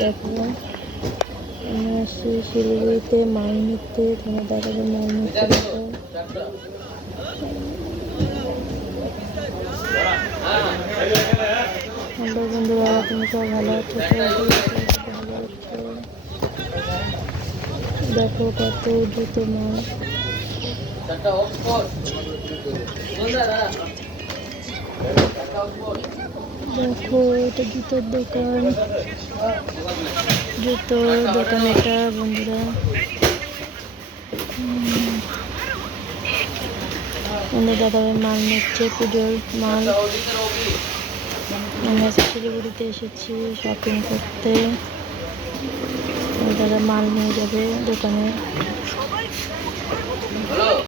দেখো আমি আসছি শিলিগুড়িতে মাল নিতে, তোমার দাদাকে মাল নিতে। হ্যালো বন্ধুরা, তুমি সব ভালো আছো? ভালো আছো? দেখো কত জুতো মাল। দেখো এটা জুতোর দোকান, জুতোর দোকান এটা বন্ধুরা। আমাদের দাদা মাল নিচ্ছে, পুজোর মাল। আমরা শিলিগুড়িতে এসেছি শপিং করতে। দাদা মাল নিয়ে যাবে দোকানে।